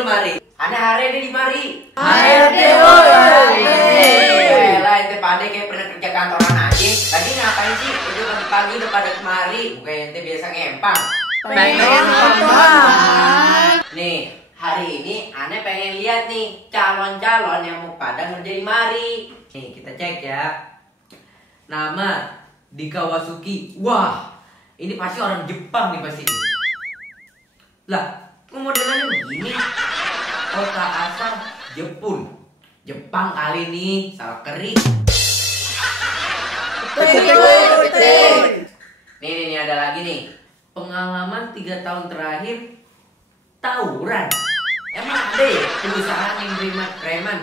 dulu mari. Ane hari di mari. HRD Lah ente pada kayak pernah kerja kantoran aja. Lagi ngapain sih? Itu pagi udah pada kemari. Bukan ente biasa ngempang. pengen nonton. Nih, hari ini Ane pengen lihat nih calon-calon yang mau pada ngerjain mari. Nih, kita cek ya. Nama Dika Wasuki. Wah, ini pasti orang Jepang nih pasti. Lah, kok modelannya begini? Kota asal Jepang kali nih, salah kerik. Betul. Nih, ada lagi nih. Pengalaman 3 tahun terakhir tawuran. Emang ada ya perusahaan yang terima preman?